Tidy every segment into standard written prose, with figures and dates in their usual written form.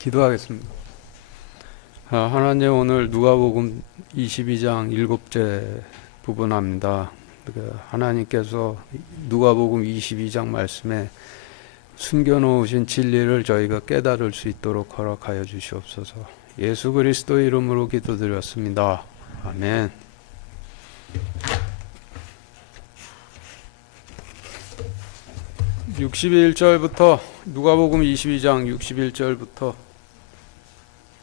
기도하겠습니다. 하나님, 오늘 누가복음 22장 7째 부분합니다. 하나님께서 누가복음 22장 말씀에 숨겨놓으신 진리를 저희가 깨달을 수 있도록 허락하여 주시옵소서. 예수 그리스도 이름으로 기도드렸습니다. 아멘. 누가복음 22장 61절부터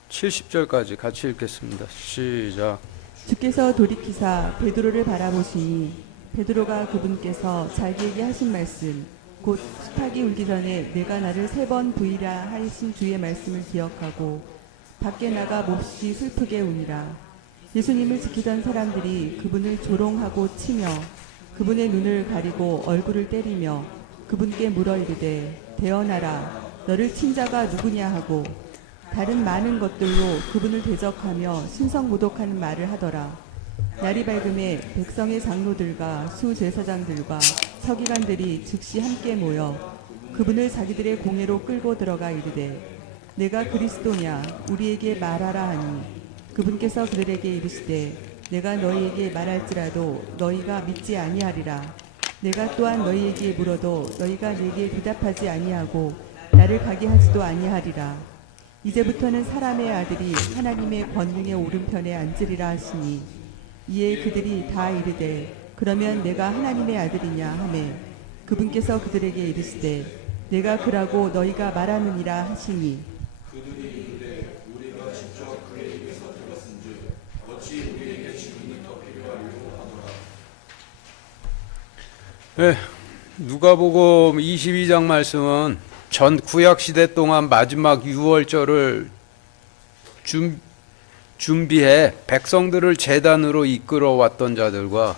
70절까지 같이 읽겠습니다. 시작. 주께서 돌이키사 베드로를 바라보시니 베드로가 그분께서 자기에게 하신 말씀 곧 수탉이 울기 전에 내가 나를 3번 부이라 하신 주의 말씀을 기억하고 밖에 나가 몹시 슬프게 우니라. 예수님을 지키던 사람들이 그분을 조롱하고 치며 그분의 눈을 가리고 얼굴을 때리며 그분께 물어 이르되 대언하라 너를 친 자가 누구냐 하고 다른 많은 것들로 그분을 대적하며 신성모독하는 말을 하더라. 날이 밝음에 백성의 장로들과 수제사장들과 서기관들이 즉시 함께 모여 그분을 자기들의 공회로 끌고 들어가 이르되 내가 그리스도냐 우리에게 말하라 하니 그분께서 그들에게 이르시되 내가 너희에게 말할지라도 너희가 믿지 아니하리라. 내가 또한 너희에게 물어도 너희가 내게 대답하지 아니하고 나를 가게 하지도 아니하리라. 이제부터는 사람의 아들이 하나님의 권능의 오른편에 앉으리라 하시니 이에 그들이 다 이르되 그러면 내가 하나님의 아들이냐 하매 그분께서 그들에게 이르시되 내가 그라고 너희가 말하느니라 하시니 그들이 이르되 우리가 직접 그의 입에서 들었은즉 어찌 우리에게 증인이 더 필요하리요 하더라. 네, 누가복음 22장 말씀은 전 구약시대 동안 마지막 유월절을 준비해 백성들을 제단으로 이끌어왔던 자들과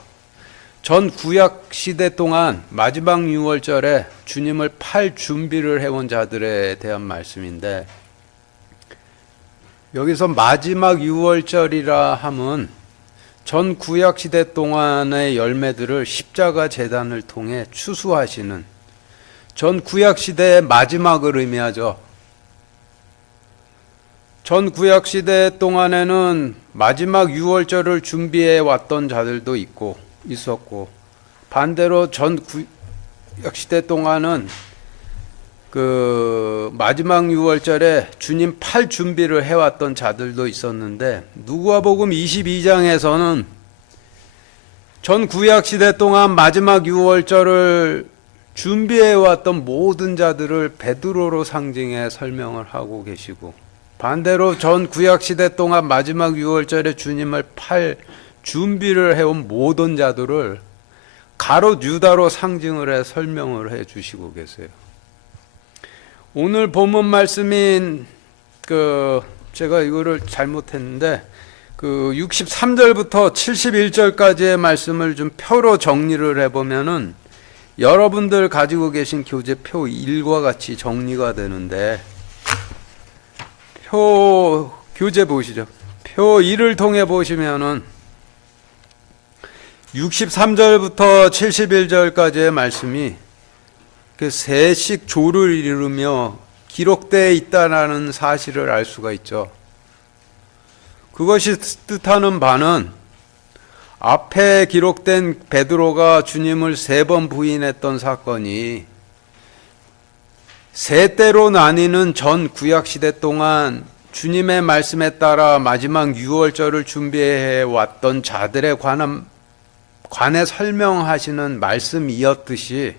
전 구약시대 동안 마지막 유월절에 주님을 팔 준비를 해온 자들에 대한 말씀인데, 여기서 마지막 유월절이라 함은 전 구약시대 동안의 열매들을 십자가 제단을 통해 추수하시는 전 구약시대의 마지막을 의미하죠. 전 구약시대 동안에는 마지막 유월절을 준비해 왔던 자들도 있었고 반대로 전 구약시대 동안은 그 마지막 유월절에 주님 팔 준비를 해왔던 자들도 있었는데, 누가복음 22장에서는 전 구약시대 동안 마지막 유월절을 준비해왔던 모든 자들을 베드로로 상징해 설명을 하고 계시고, 반대로 전 구약시대 동안 마지막 유월절에 주님을 팔 준비를 해온 모든 자들을 가롯 유다로 상징을 해 설명을 해 주시고 계세요. 오늘 본문 말씀인 제가 이거를 잘못했는데 63절부터 71절까지의 말씀을 좀 표로 정리를 해보면은 여러분들 가지고 계신 교재 표 1과 같이 정리가 되는데, 교재 보시죠. 표 1을 통해 보시면은 63절부터 71절까지의 말씀이 그 세식 조를 이루며 기록되어 있다는 사실을 알 수가 있죠. 그것이 뜻하는 바는 앞에 기록된 베드로가 주님을 3번 부인했던 사건이 세 때로 나뉘는 전 구약시대 동안 주님의 말씀에 따라 마지막 유월절을 준비해 왔던 자들에 관해 설명하시는 말씀이었듯이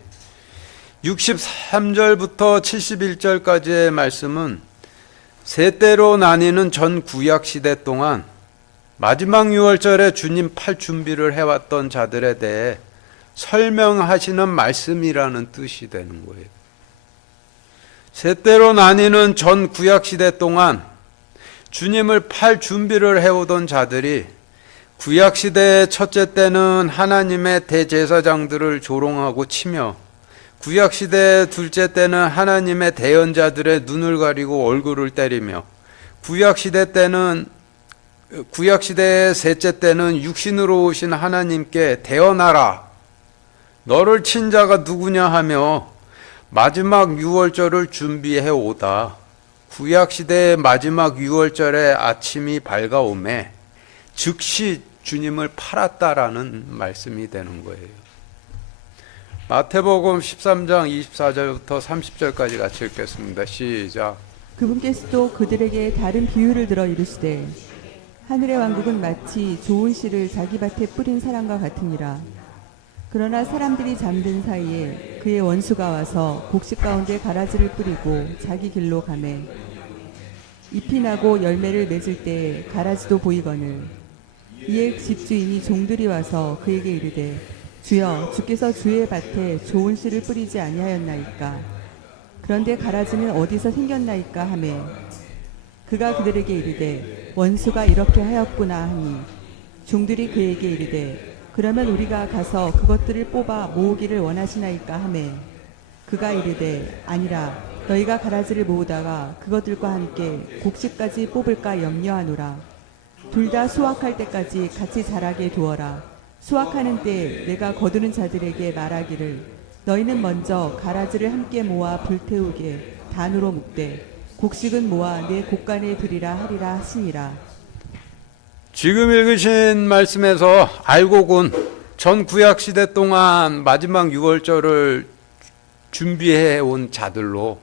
63절부터 71절까지의 말씀은 세 때로 나뉘는 전 구약시대 동안 마지막 유월절에 주님 팔 준비를 해왔던 자들에 대해 설명하시는 말씀이라는 뜻이 되는 거예요. 세 때로 나뉘는 전 구약시대 동안 주님을 팔 준비를 해오던 자들이 구약시대의 첫째 때는 하나님의 대제사장들을 조롱하고 치며, 구약시대의 둘째 때는 하나님의 대언자들의 눈을 가리고 얼굴을 때리며, 구약시대의 셋째 때는 육신으로 오신 하나님께 대언하라 너를 친 자가 누구냐 하며 마지막 유월절을 준비해 오다 구약 시대의 마지막 유월절의 아침이 밝아오매 즉시 주님을 팔았다라는 말씀이 되는 거예요. 마태복음 13장 24절부터 30절까지 같이 읽겠습니다. 시작. 그분께서도 그들에게 다른 비유를 들어 이르시되 하늘의 왕국은 마치 좋은 씨를 자기 밭에 뿌린 사람과 같으니라. 그러나 사람들이 잠든 사이에 그의 원수가 와서 곡식 가운데 가라지를 뿌리고 자기 길로 가매 잎이 나고 열매를 맺을 때에 가라지도 보이거늘 이에 집주인이 종들이 와서 그에게 이르되 주여 주께서 주의 밭에 좋은 씨를 뿌리지 아니하였나이까. 그런데 가라지는 어디서 생겼나이까 하매 그가 그들에게 이르되 원수가 이렇게 하였구나 하니 종들이 그에게 이르되 그러면 우리가 가서 그것들을 뽑아 모으기를 원하시나이까 하매 그가 이르되 아니라 너희가 가라지를 모으다가 그것들과 함께 곡식까지 뽑을까 염려하노라. 둘 다 수확할 때까지 같이 자라게 두어라. 수확하는 때 내가 거두는 자들에게 말하기를 너희는 먼저 가라지를 함께 모아 불태우게 단으로 묶되 곡식은 모아 내 곡간에 들이라 하리라 하시니라. 지금 읽으신 말씀에서 알곡은 전 구약 시대 동안 마지막 유월절을 준비해 온 자들로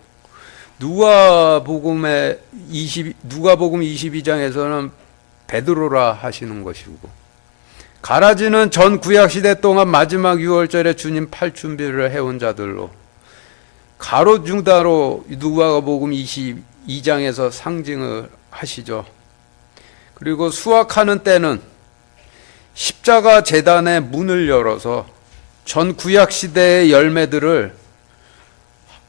누가복음 22장에서는 베드로라 하시는 것이고, 가라지는 전 구약 시대 동안 마지막 유월절에 주님 팔 준비를 해온 자들로 가로 중다로 누가복음 22장에서 상징을 하시죠. 그리고 수확하는 때는 십자가 제단의 문을 열어서 전 구약 시대의 열매들을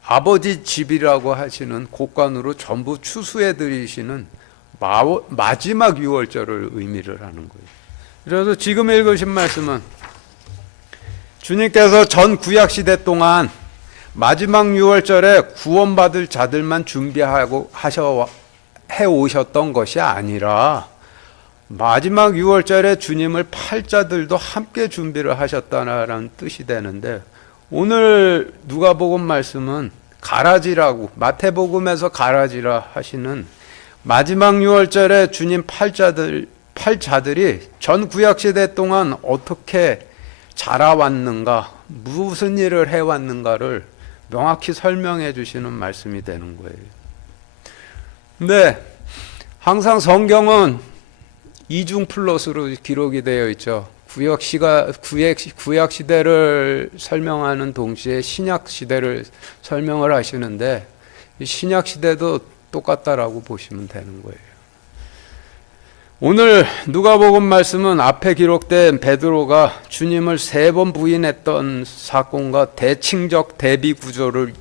아버지 집이라고 하시는 곡간으로 전부 추수해 드리시는 마지막 유월절을 의미를 하는 거예요. 그래서 지금 읽으신 말씀은 주님께서 전 구약 시대 동안 마지막 유월절에 구원받을 자들만 준비하고 해 오셨던 것이 아니라 마지막 유월절에 주님을 팔 자들도 함께 준비를 하셨다는 뜻이 되는데, 오늘 누가복음 말씀은 가라지라고, 마태복음에서 가라지라 하시는 마지막 유월절에 주님 팔 자들이 전 구약 시대 동안 어떻게 자라왔는가, 무슨 일을 해왔는가를 명확히 설명해 주시는 말씀이 되는 거예요. 근데 항상 성경은 이중 플러스로 기록이 되어 있죠. 구약 시대를 설명하는 동시에 신약 시대를 설명을 하시는데, 신약 시대도 똑같다라고 보시면 되는 거예요. 오늘 누가복음 말씀은 앞에 기록된 베드로가 주님을 3번 부인했던 사건과 대칭적 대비 구조를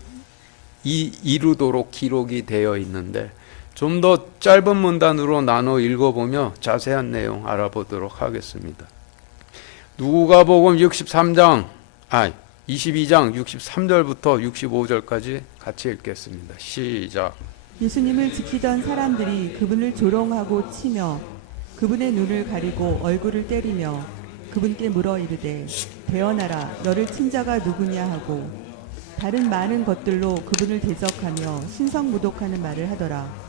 이루도록 기록이 되어 있는데, 좀 더 짧은 문단으로 나눠 읽어보며 자세한 내용 알아보도록 하겠습니다. 누가복음 22장 63절부터 65절까지 같이 읽겠습니다. 시작. 예수님을 지키던 사람들이 그분을 조롱하고 치며 그분의 눈을 가리고 얼굴을 때리며 그분께 물어 이르되 대언하라 너를 친 자가 누구냐 하고 다른 많은 것들로 그분을 대적하며 신성모독하는 말을 하더라.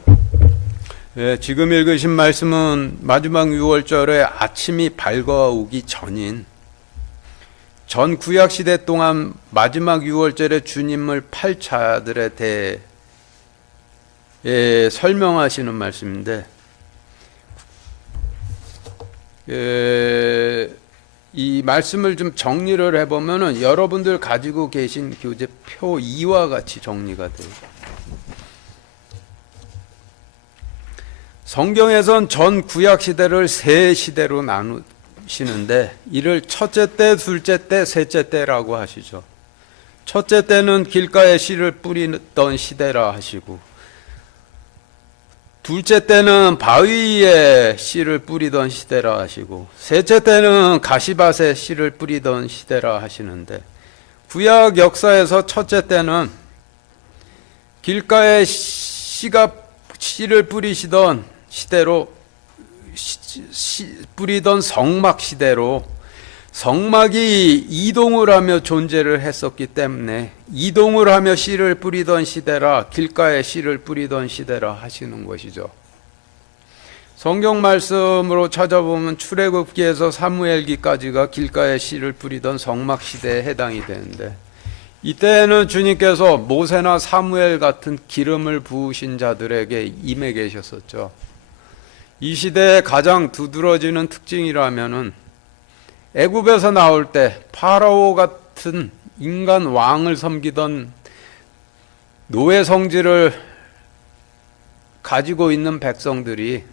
지금 읽으신 말씀은 마지막 유월절에 아침이 밝아오기 전인 전 구약 시대 동안 마지막 유월절에 주님을 팔 자들에 대해 설명하시는 말씀인데, 이 말씀을 좀 정리를 해보면은 여러분들 가지고 계신 교재표 2와 같이 정리가 돼요. 성경에선 전 구약 시대를 3시대로 나누시는데, 이를 첫째 때, 둘째 때, 셋째 때라고 하시죠. 첫째 때는 길가에 씨를 뿌리던 시대라 하시고, 둘째 때는 바위에 씨를 뿌리던 시대라 하시고, 셋째 때는 가시밭에 씨를 뿌리던 시대라 하시는데, 구약 역사에서 첫째 때는 길가에 씨를 뿌리시던 시대로 뿌리던 성막 시대로, 성막이 이동을 하며 존재를 했었기 때문에 이동을 하며 씨를 뿌리던 시대라, 길가에 씨를 뿌리던 시대라 하시는 것이죠. 성경 말씀으로 찾아보면 출애굽기에서 사무엘기까지가 길가에 씨를 뿌리던 성막 시대에 해당이 되는데, 이때는 주님께서 모세나 사무엘 같은 기름을 부으신 자들에게 임해 계셨었죠. 이 시대에 가장 두드러지는 특징이라면은 애굽에서 나올 때 파라오 같은 인간 왕을 섬기던 노예 성질을 가지고 있는 백성들이,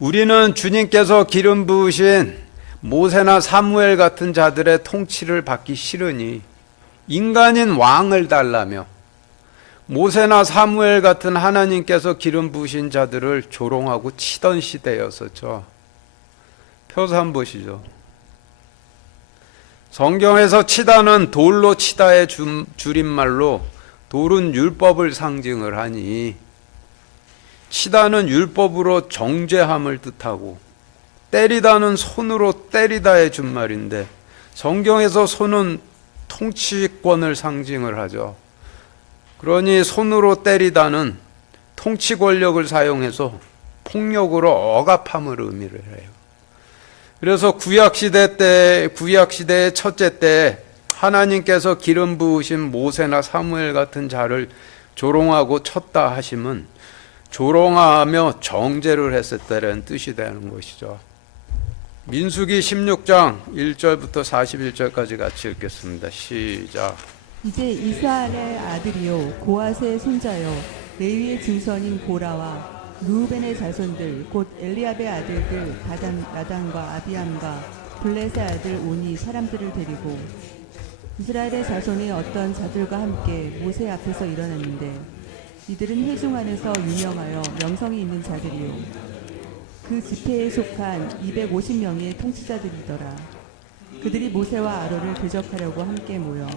우리는 주님께서 기름 부으신 모세나 사무엘 같은 자들의 통치를 받기 싫으니 인간인 왕을 달라며 모세나 사무엘 같은 하나님께서 기름 부으신 자들을 조롱하고 치던 시대였었죠. 표서 한번 보시죠. 성경에서 치다는 돌로 치다의 줄임말로 돌은 율법을 상징을 하니, 치다는 율법으로 정죄함을 뜻하고, 때리다는 손으로 때리다의 준말인데, 성경에서 손은 통치권을 상징을 하죠. 그러니 손으로 때리다는 통치 권력을 사용해서 폭력으로 억압함을 의미를 해요. 그래서 구약시대의 첫째 때 하나님께서 기름 부으신 모세나 사무엘 같은 자를 조롱하고 쳤다 하심은 조롱하며 정죄를 했었다는 뜻이 되는 것이죠. 민수기 16장 1절부터 41절까지 같이 읽겠습니다. 시작. 이제 이스라엘의 아들이요 고아스의 손자요 레위의 증손인 고라와 루벤의 자손들 곧 엘리압의 아들들 나단과 아비암과 블렛의 아들 온이 사람들을 데리고 이스라엘의 자손의 어떤 자들과 함께 모세 앞에서 일어났는데, 이들은 회중 안에서 유명하여 명성이 있는 자들이요 그 집회에 속한 250명의 통치자들이더라. 그들이 모세와 아론을 대적하려고 함께 모여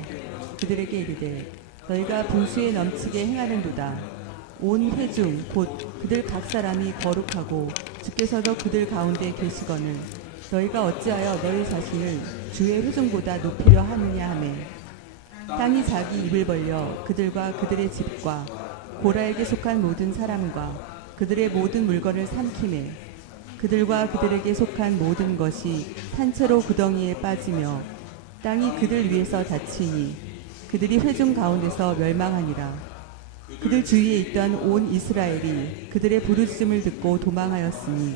그들에게 이르되, 너희가 분수에 넘치게 행하는도다. 온 회중 곧 그들 각 사람이 거룩하고 주께서도 그들 가운데 계시거늘 너희가 어찌하여 너희 자신을 주의 회중보다 높이려 하느냐 하매, 땅이 자기 입을 벌려 그들과 그들의 집과 고라에게 속한 모든 사람과 그들의 모든 물건을 삼키매, 그들과 그들에게 속한 모든 것이 산채로 구덩이에 빠지며 땅이 그들 위에서 닫히니 그들이 회중 가운데서 멸망하니라. 그들 주위에 있던 온 이스라엘이 그들의 부르짖음을 듣고 도망하였으니,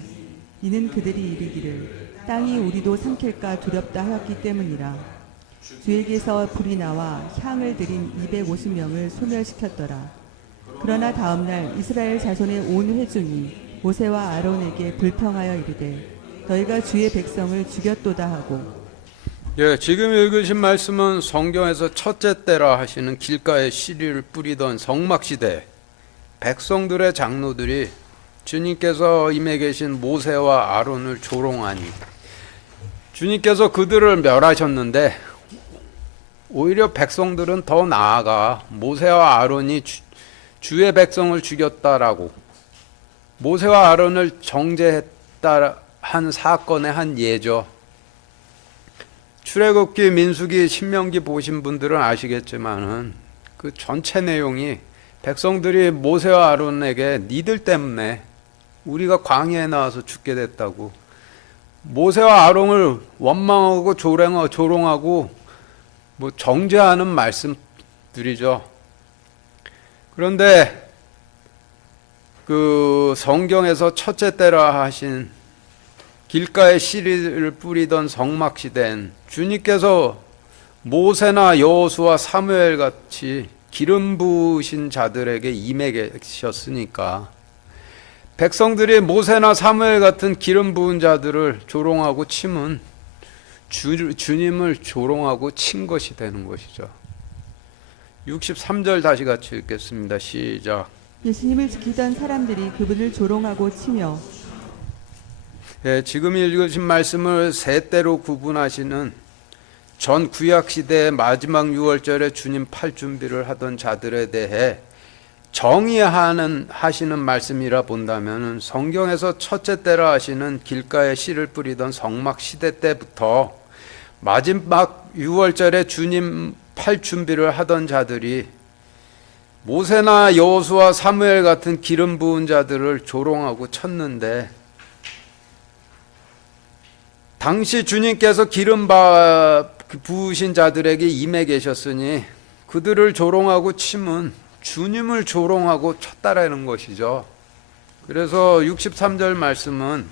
이는 그들이 이르기를 땅이 우리도 삼킬까 두렵다 하였기 때문이라. 주에게서 불이 나와 향을 들인 250명을 소멸시켰더라. 그러나 다음날 이스라엘 자손의 온 회중이 모세와 아론에게 불평하여 이르되, 너희가 주의 백성을 죽였도다 하고. 지금 읽으신 말씀은 성경에서 첫째 때라 하시는 길가에 씨를 뿌리던 성막시대 백성들의 장로들이 주님께서 임해 계신 모세와 아론을 조롱하니, 주님께서 그들을 멸하셨는데 오히려 백성들은 더 나아가 모세와 아론이 주의 백성을 죽였다라고, 모세와 아론을 정죄했다 한 사건의 한 예죠. 출애굽기, 민수기, 신명기 보신 분들은 아시겠지만은 그 전체 내용이 백성들이 모세와 아론에게 니들 때문에 우리가 광야에 나와서 죽게 됐다고, 모세와 아론을 원망하고 조롱하고 뭐 정죄하는 말씀들이죠. 그런데 그 성경에서 첫째 때라 하신 길가에 씨를 뿌리던 성막 시대엔 주님께서 모세나 여호수아 사무엘 같이 기름 부으신 자들에게 임해 계셨으니까, 백성들이 모세나 사무엘 같은 기름 부은 자들을 조롱하고 치면 주님을 조롱하고 친 것이 되는 것이죠. 63절 다시 같이 읽겠습니다. 시작. 예수님을 지키던 사람들이 그분을 조롱하고 치며. 지금 읽으신 말씀을 세 때로 구분하시는 전 구약 시대의 마지막 6월절에 주님 팔 준비를 하던 자들에 대해 정의하시는 말씀이라 본다면, 성경에서 첫째 때라 하시는 길가에 씨를 뿌리던 성막 시대 때부터 마지막 6월절에 주님 팔 준비를 하던 자들이 모세나 여호수아 사무엘 같은 기름 부은 자들을 조롱하고 쳤는데, 당시 주님께서 기름 부으신 자들에게 임해 계셨으니 그들을 조롱하고 침은 주님을 조롱하고 쳤다라는 것이죠. 그래서 63절 말씀은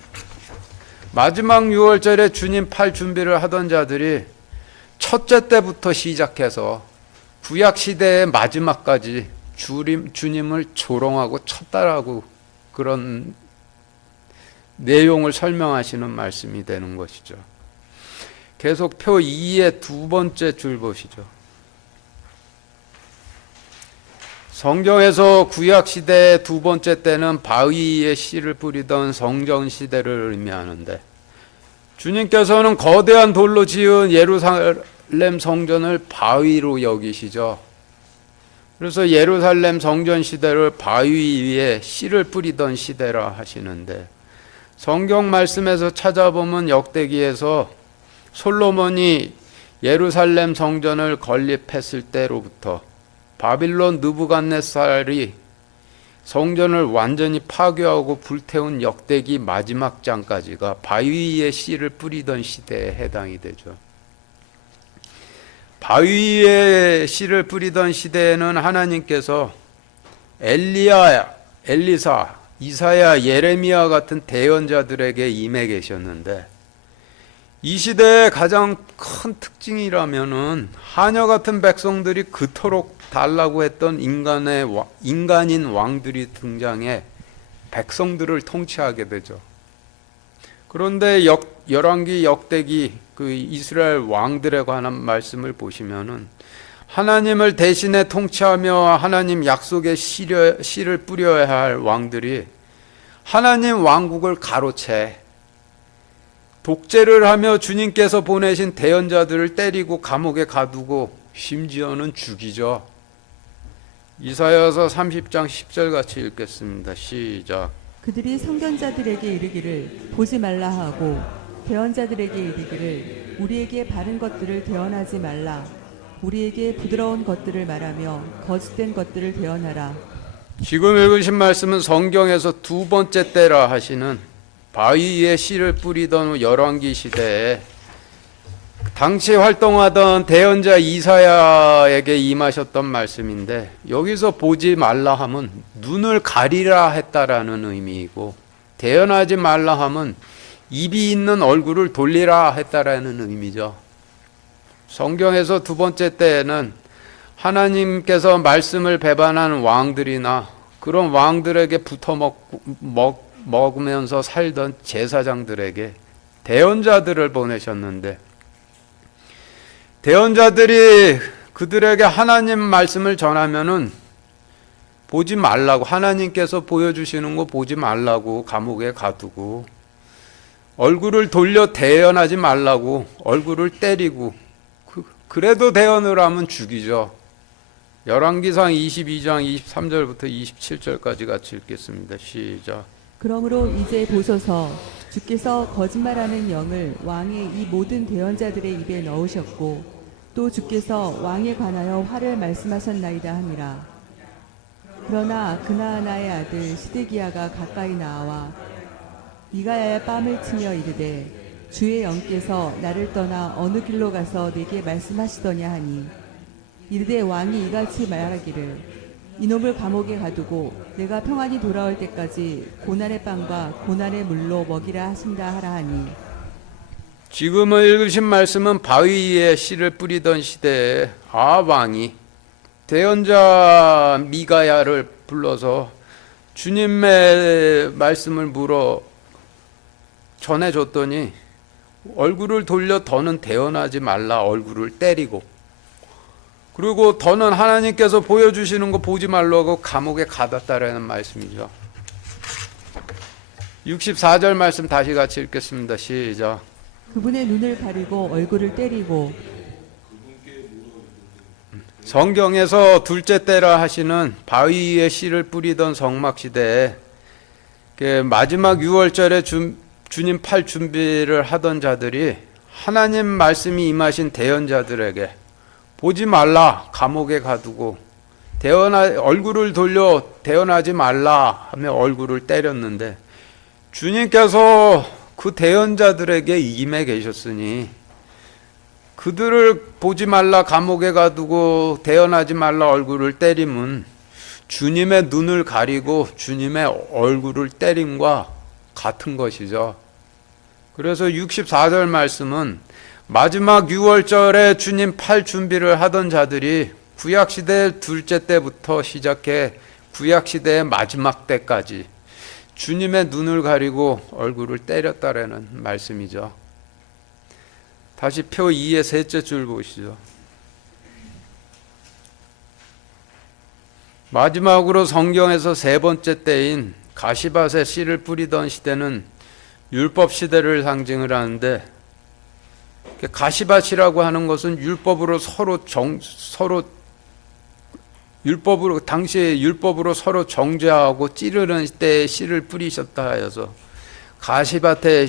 마지막 6월절에 주님 팔 준비를 하던 자들이 첫째 때부터 시작해서 구약 시대의 마지막까지 주님을 조롱하고 쳤다라고 그런 내용을 설명하시는 말씀이 되는 것이죠. 계속 표 2의 두 번째 줄 보시죠. 성경에서 구약 시대의 두 번째 때는 바위에 씨를 뿌리던 성전 시대를 의미하는데, 주님께서는 거대한 돌로 지은 예루살렘 성전을 바위로 여기시죠. 그래서 예루살렘 성전 시대를 바위 위에 씨를 뿌리던 시대라 하시는데, 성경 말씀에서 찾아보면 역대기에서 솔로몬이 예루살렘 성전을 건립했을 때로부터 바빌론 느부갓네살이 성전을 완전히 파괴하고 불태운 역대기 마지막 장까지가 바위 위에 씨를 뿌리던 시대에 해당이 되죠. 바위 위에 씨를 뿌리던 시대에는 하나님께서 엘리야, 엘리사, 이사야, 예레미야 같은 대언자들에게 임해 계셨는데, 이 시대의 가장 큰 특징이라면은 하녀 같은 백성들이 그토록 달라고 했던 인간인 왕들이 등장해 백성들을 통치하게 되죠. 그런데 열왕기 역대기 그 이스라엘 왕들에 관한 말씀을 보시면은 하나님을 대신해 통치하며 하나님 약속의 씨를 뿌려야 할 왕들이 하나님 왕국을 가로채 독재를 하며 주님께서 보내신 대언자들을 때리고 감옥에 가두고 심지어는 죽이죠. 이사야서 30장 10절 같이 읽겠습니다. 시작. 그들이 선견자들에게 이르기를 보지 말라 하고 대언자들에게 이르기를 우리에게 바른 것들을 대언하지 말라. 우리에게 부드러운 것들을 말하며 거짓된 것들을 대언하라. 지금 읽으신 말씀은 성경에서 두 번째 때라 하시는 바위 위에 씨를 뿌리던 열왕기 시대에 당시 활동하던 대언자 이사야에게 임하셨던 말씀인데, 여기서 보지 말라 함은 눈을 가리라 했다라는 의미이고, 대언하지 말라 함은 입이 있는 얼굴을 돌리라 했다라는 의미죠. 성경에서 두 번째 때에는 하나님께서 말씀을 배반한 왕들이나 그런 왕들에게 붙어 먹으면서 살던 제사장들에게 대언자들을 보내셨는데, 대언자들이 그들에게 하나님 말씀을 전하면은 보지 말라고, 하나님께서 보여주시는 거 보지 말라고 감옥에 가두고, 얼굴을 돌려 대언하지 말라고 얼굴을 때리고, 그래도 대언을 하면 죽이죠. 열왕기상 22장 23절부터 27절까지 같이 읽겠습니다. 시작. 그러므로 이제 보소서, 주께서 거짓말하는 영을 왕의 이 모든 대언자들의 입에 넣으셨고 또 주께서 왕에 관하여 화를 말씀하셨나이다 하니라. 그러나 그나아나의 아들 시드기야가 가까이 나와 미가야의 뺨을 치며 이르되 주의 영께서 나를 떠나 어느 길로 가서 내게 말씀하시더냐 하니, 이르되 왕이 이같이 말하기를 이놈을 감옥에 가두고 내가 평안히 돌아올 때까지 고난의 빵과 고난의 물로 먹이라 하신다 하라 하니. 지금은 읽으신 말씀은 바위 위에 씨를 뿌리던 시대에 왕이 대언자 미가야를 불러서 주님의 말씀을 물어 전해줬더니 얼굴을 돌려 더는 대언하지 말라 얼굴을 때리고, 그리고 더는 하나님께서 보여주시는 거 보지 말라고 감옥에 가뒀다라는 말씀이죠. 64절 말씀 다시 같이 읽겠습니다. 시작. 그분의 눈을 가리고 얼굴을 때리고. 성경에서 둘째 때라 하시는 바위 위에 씨를 뿌리던 성막 시대에 마지막 6월절에 주님 팔 준비를 하던 자들이 하나님 말씀이 임하신 대언자들에게 보지 말라, 감옥에 가두고 얼굴을 돌려 대언하지 말라 하며 얼굴을 때렸는데, 주님께서 그 대언자들에게 임해 계셨으니 그들을 보지 말라, 감옥에 가두고 대언하지 말라 얼굴을 때림은 주님의 눈을 가리고 주님의 얼굴을 때림과 같은 것이죠. 그래서 64절 말씀은 마지막 6월절에 주님 팔 준비를 하던 자들이 구약시대 둘째 때부터 시작해 구약시대의 마지막 때까지 주님의 눈을 가리고 얼굴을 때렸다라는 말씀이죠. 다시 표 2의 셋째 줄 보시죠. 마지막으로 성경에서 세 번째 때인 가시밭에 씨를 뿌리던 시대는 율법 시대를 상징을 하는데, 가시밭이라고 하는 것은 율법으로 당시에 율법으로 서로 정죄하고 찌르는 때에 씨를 뿌리셨다 하여서 가시밭에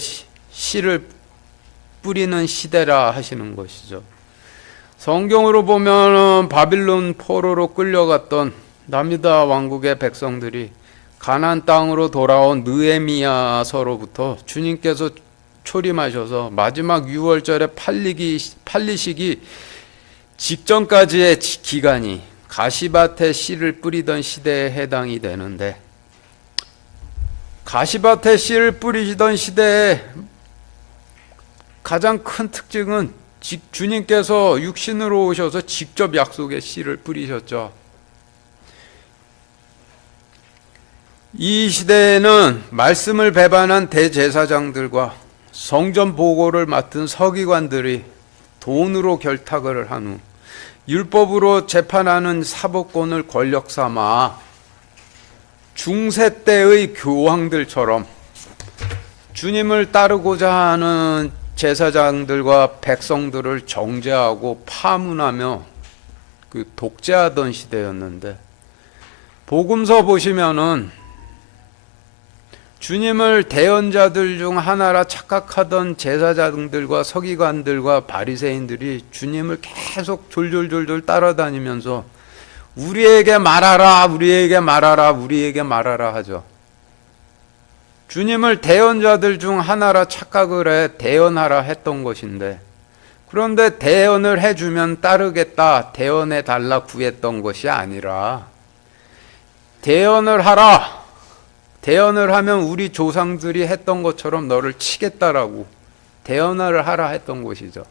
씨를 뿌리는 시대라 하시는 것이죠. 성경으로 보면 바빌론 포로로 끌려갔던 남유다 왕국의 백성들이 가나안 땅으로 돌아온 느헤미야서로부터 주님께서 초림하셔서 마지막 6월절에 팔리시기 직전까지의 기간이 가시밭에 씨를 뿌리던 시대에 해당이 되는데, 가시밭에 씨를 뿌리시던 시대의 가장 큰 특징은 주님께서 육신으로 오셔서 직접 약속의 씨를 뿌리셨죠. 이 시대에는 말씀을 배반한 대제사장들과 성전 보고를 맡은 서기관들이 돈으로 결탁을 한 후 율법으로 재판하는 사법권을 권력 삼아 중세 때의 교황들처럼 주님을 따르고자 하는 제사장들과 백성들을 정죄하고 파문하며 독재하던 시대였는데, 복음서 보시면은 주님을 대언자들 중 하나라 착각하던 제사장들과 서기관들과 바리새인들이 주님을 계속 졸졸졸졸 따라다니면서 우리에게 말하라, 우리에게 말하라, 우리에게 말하라 하죠. 주님을 대언자들 중 하나라 착각을 해 대언하라 했던 것인데, 그런데 대언을 해주면 따르겠다, 대언해 달라 구했던 것이 아니라 대언을 하라, 대언을 하면 우리 조상들이 했던 것처럼 너를 치겠다라고 대언을 하라 했던 것이죠.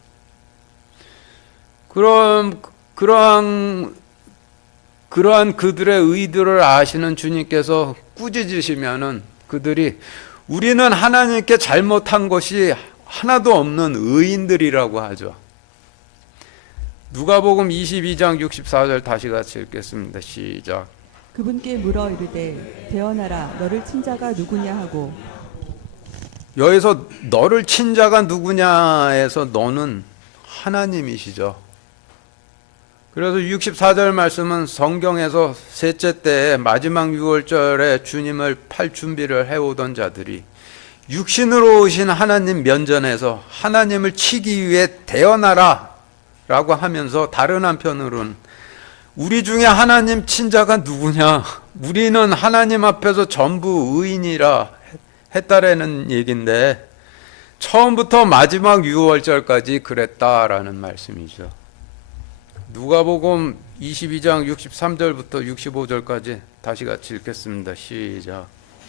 그러한 그들의 의도를 아시는 주님께서 꾸짖으시면은 그들이 우리는 하나님께 잘못한 것이 하나도 없는 의인들이라고 하죠. 누가복음 22장 64절 다시 같이 읽겠습니다. 시작. 그분께 물어 이르되 대언하라, 너를 친 자가 누구냐 하고. 여기서 너를 친 자가 누구냐에서 너는 하나님이시죠. 그래서 64절 말씀은 성경에서 셋째 때에 마지막 6월절에 주님을 팔 준비를 해오던 자들이 육신으로 오신 하나님 면전에서 하나님을 치기 위해 대언하라 라고 하면서, 다른 한편으로는 우리 중에 하나님 친 자가 누구냐, 우리는 하나님 앞에서 전부 의인이라 했다라는 얘기인데, 처음부터 마지막 6월절까지 그랬다라는 말씀이죠. 누가복음 22장 63절부터 65절까지 다시 같이 읽겠습니다. 시작.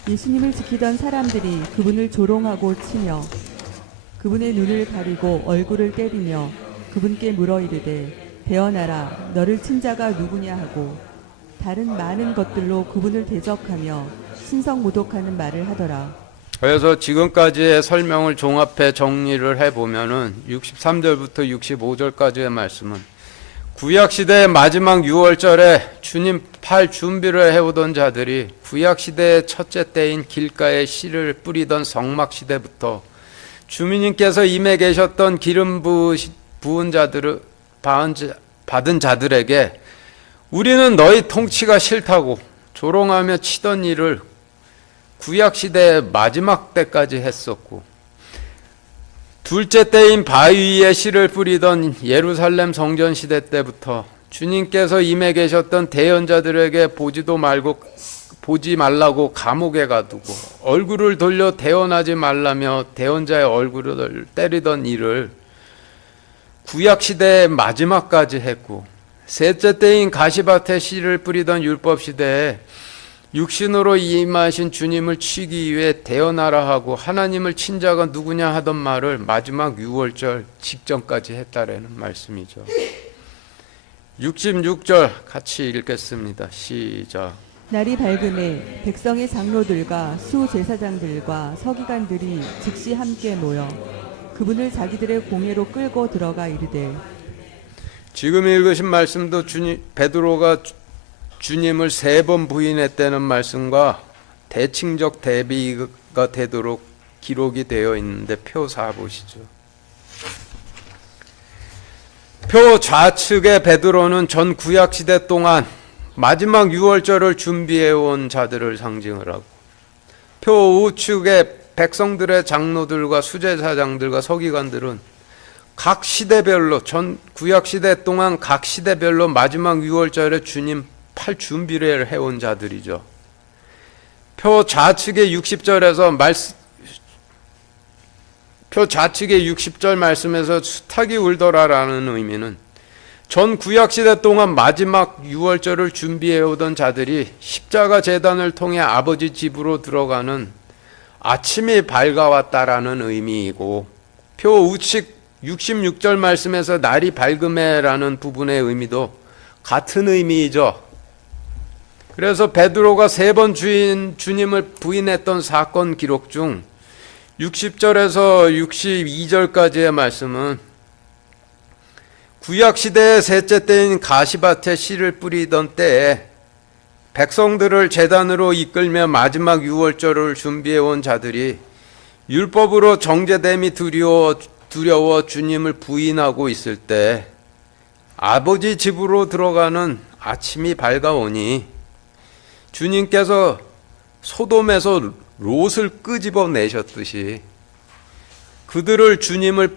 예수님을 지키던 사람들이 그분을 조롱하고 치며 그분의 눈을 가리고 얼굴을 때리며 그분께 물어 이르되 대언하라, 너를 친 자가 누구냐 하고 다른 많은 것들로 그분을 대적하며 신성모독하는 말을 하더라. 그래서 지금까지의 설명을 종합해 정리를 해보면은 63절부터 65절까지의 말씀은 구약시대의 마지막 6월절에 주님 팔 준비를 해오던 자들이 구약시대의 첫째 때인 길가에 씨를 뿌리던 성막시대부터 주님께서 임해 계셨던 기름 부은 자들을 받은 자들에게 우리는 너희 통치가 싫다고 조롱하며 치던 일을 구약시대의 마지막 때까지 했었고, 둘째 때인 바위 위에 씨를 뿌리던 예루살렘 성전 시대 때부터 주님께서 임해 계셨던 대언자들에게 보지 말라고 감옥에 가두고 얼굴을 돌려 대언하지 말라며 대언자의 얼굴을 때리던 일을 구약 시대의 마지막까지 했고, 셋째 때인 가시밭에 씨를 뿌리던 율법 시대에 육신으로 임하신 주님을 치기 위해 대언하라 하고 하나님을 친 자가 누구냐 하던 말을 마지막 6월절 직전까지 했다라는 말씀이죠. 66절 같이 읽겠습니다. 시작. 날이 밝음에 백성의 장로들과 수제사장들과 서기관들이 즉시 함께 모여 그분을 자기들의 공회로 끌고 들어가 이르되, 지금 읽으신 말씀도 베드로가 주님을 3번 부인했다는 말씀과 대칭적 대비가 되도록 기록이 되어 있는데 표 4 보시죠. 표 좌측의 베드로는 전 구약시대 동안 마지막 6월절을 준비해온 자들을 상징을 하고, 표 우측의 백성들의 장로들과 수제사장들과 서기관들은 각 시대별로, 전 구약시대 동안 각 시대별로 마지막 6월절에 주님 팔 준비를 해온 자들이죠. 표 좌측의 60절 말씀에서 수탉이 울더라라는 의미는 전 구약시대 동안 마지막 6월절을 준비해오던 자들이 십자가 제단을 통해 아버지 집으로 들어가는 아침이 밝아왔다라는 의미이고, 표 우측 66절 말씀에서 날이 밝음에라는 부분의 의미도 같은 의미이죠. 그래서 베드로가 3번 주님을 부인했던 사건 기록 중 60절에서 62절까지의 말씀은 구약시대의 셋째 때인 가시밭에 씨를 뿌리던 때에 백성들을 제단으로 이끌며 마지막 6월절을 준비해온 자들이 율법으로 정죄됨이 두려워 주님을 부인하고 있을 때 아버지 집으로 들어가는 아침이 밝아오니 주님께서 소돔에서 롯을 끄집어 내셨듯이 그들을 주님을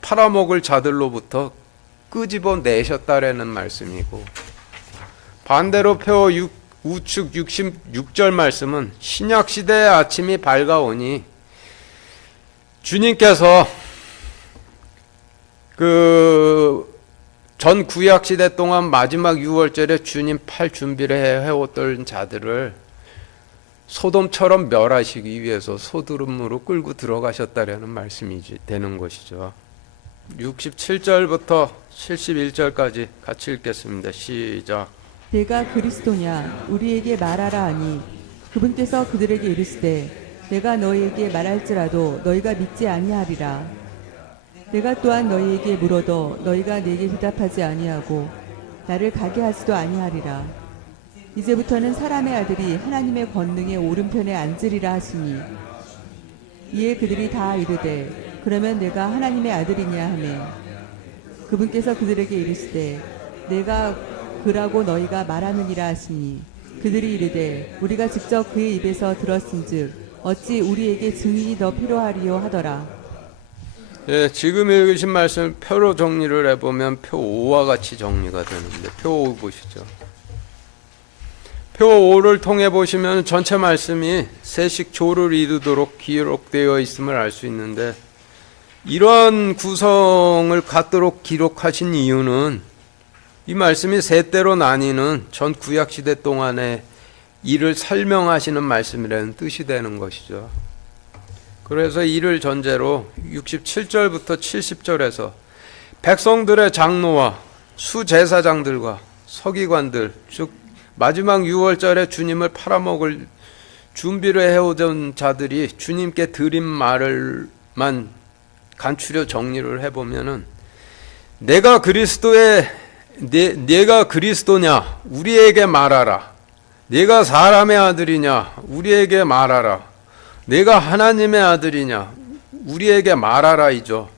팔아먹을 자들로부터 끄집어 내셨다라는 말씀이고, 반대로 표 우측 66절 말씀은 신약시대의 아침이 밝아오니 주님께서 전 구약시대 동안 마지막 6월절에 주님 팔 준비를 해왔던 자들을 소돔처럼 멸하시기 위해서 소두름으로 끌고 들어가셨다라는 말씀이 되는 것이죠. 67절부터 71절까지 같이 읽겠습니다. 시작. 내가 그리스도냐 우리에게 말하라 하니 그분께서 그들에게 이르시되, 내가 너희에게 말할지라도 너희가 믿지 아니하리라. 내가 또한 너희에게 물어도 너희가 내게 대답하지 아니하고 나를 가게 하지도 아니하리라. 이제부터는 사람의 아들이 하나님의 권능의 오른편에 앉으리라 하시니, 이에 그들이 다 이르되 그러면 내가 하나님의 아들이냐 하매, 그분께서 그들에게 이르시되 내가 그라고 너희가 말하느니라 하시니, 그들이 이르되 우리가 직접 그의 입에서 들었은즉 어찌 우리에게 증인이 더 필요하리요 하더라. 예, 지금 읽으신 말씀 표로 정리를 해보면 표 5와 같이 정리가 되는데, 표 5 보시죠. 표 5를 통해 보시면 전체 말씀이 세식 조를 이루도록 기록되어 있음을 알 수 있는데, 이러한 구성을 갖도록 기록하신 이유는 이 말씀이 세 때로 나뉘는 전 구약시대 동안의 일을 설명하시는 말씀이라는 뜻이 되는 것이죠. 그래서 이를 전제로 67절부터 70절에서 백성들의 장로와 수제사장들과 서기관들, 즉 마지막 6월절에 주님을 팔아먹을 준비를 해오던 자들이 주님께 드린 말을만 간추려 정리를 해보면은, 내가 그리스도냐 우리에게 말하라. 내가 사람의 아들이냐 우리에게 말하라. 내가 하나님의 아들이냐 우리에게 말하라이죠.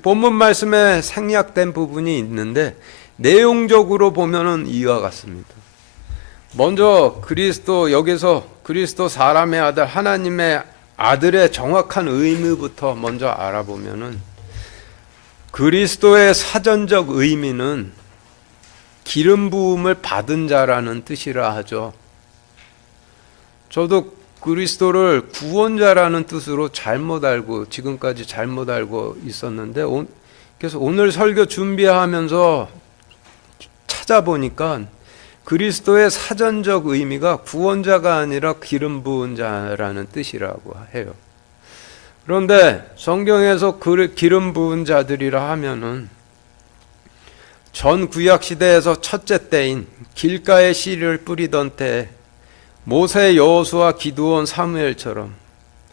본문 말씀에 생략된 부분이 있는데 내용적으로 보면은 이와 같습니다. 먼저 여기서 그리스도 사람의 아들 하나님의 아들의 정확한 의미부터 먼저 알아보면은 그리스도의 사전적 의미는 기름 부음을 받은 자라는 뜻이라 하죠. 저도 그리스도를 구원자라는 뜻으로 지금까지 잘못 알고 있었는데, 그래서 오늘 설교 준비하면서 찾아보니까 그리스도의 사전적 의미가 구원자가 아니라 기름 부은 자라는 뜻이라고 해요. 그런데 성경에서 기름 부은 자들이라 하면은 전 구약 시대에서 첫째 때인 길가에 씨를 뿌리던 때 모세, 여호수아, 기드온, 사무엘처럼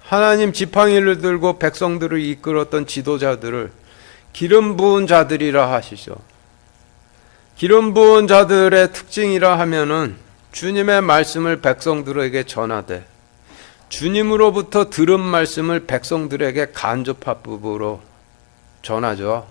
하나님 지팡이를 들고 백성들을 이끌었던 지도자들을 기름 부은 자들이라 하시죠. 기름 부은 자들의 특징이라 하면은 주님의 말씀을 백성들에게 전하되 주님으로부터 들은 말씀을 백성들에게 간접합법으로 전하죠.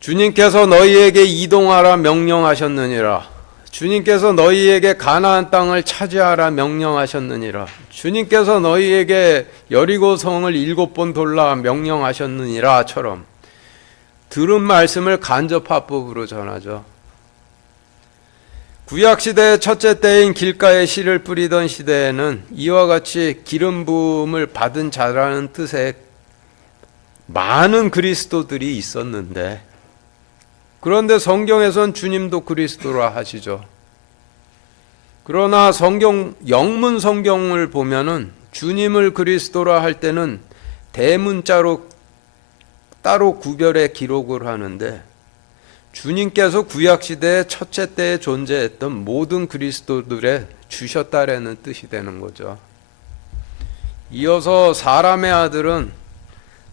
주님께서 너희에게 이동하라 명령하셨느니라. 주님께서 너희에게 가나안 땅을 차지하라 명령하셨느니라. 주님께서 너희에게 여리고 성을 7번 돌라 명령하셨느니라처럼 들은 말씀을 간접합법으로 전하죠. 구약시대의 첫째 때인 길가에 씨를 뿌리던 시대에는 이와 같이 기름 부음을 받은 자라는 뜻의 많은 그리스도들이 있었는데, 그런데 성경에선 주님도 그리스도라 하시죠. 그러나 영문 성경을 보면은 주님을 그리스도라 할 때는 대문자로 따로 구별해 기록을 하는데, 주님께서 구약시대의 첫째 때에 존재했던 모든 그리스도들에 주셨다라는 뜻이 되는 거죠. 이어서 사람의 아들은